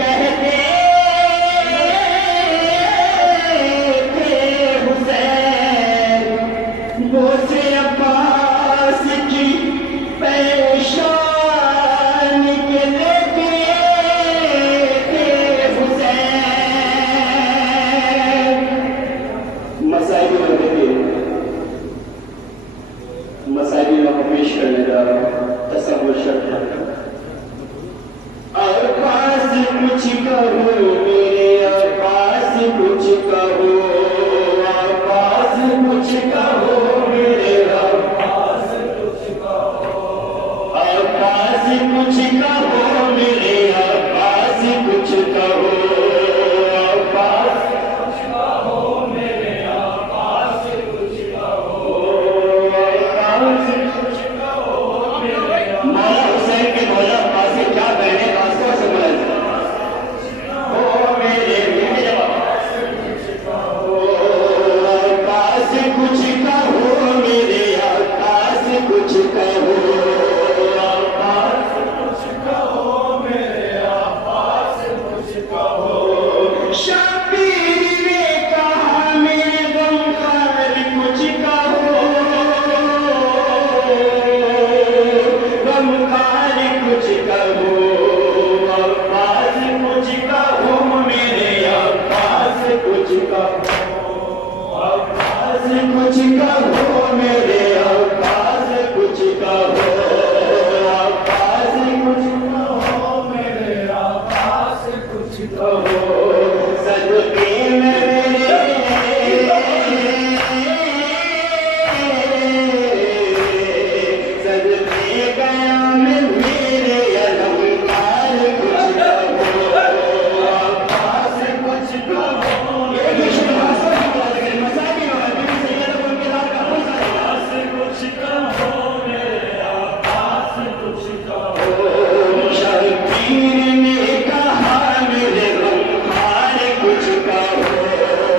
कहते थे हुसैन बोसे अब्बास की पेशान के लेते थे हुसैन। मसाइल में पेश करने जा रहा हूँ। तसव्वुर शर्त और पास कुछ कहो मेरे और पास कुछ कहो और पास कुछ कहो मेरे और पास कुछ कहो और पास कुछ कहो मेरे और पास कुछ कहो और पास कुछ कहो मेरे और पास कुछ कहो और पास कुछ कहो मेरे। मौला हुसैन के मौला अब्बास से क्या बहने वास्तव से बोला ओ मेरे पास कुछ कहो मेरे और पास कुछ कहो और पास कुछ कहो मेरे और पास कुछ कहो। शबीर ने कहा मेरे गमखार कुछ कहो गमखार कुछ कहो और पास कुछ कहो मेरे और पास कुछ कहो और पास कुछ कहो मेरे और पास कुछ कहो और पास कुछ कहो मेरे और पास कुछ कहो। सदके मेरे सदके गया मैं मेरे अलंकार कुछ कहो और पास कुछ कहो। शबीर ने कहा मेरे गमखार कुछ कहो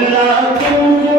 लाखों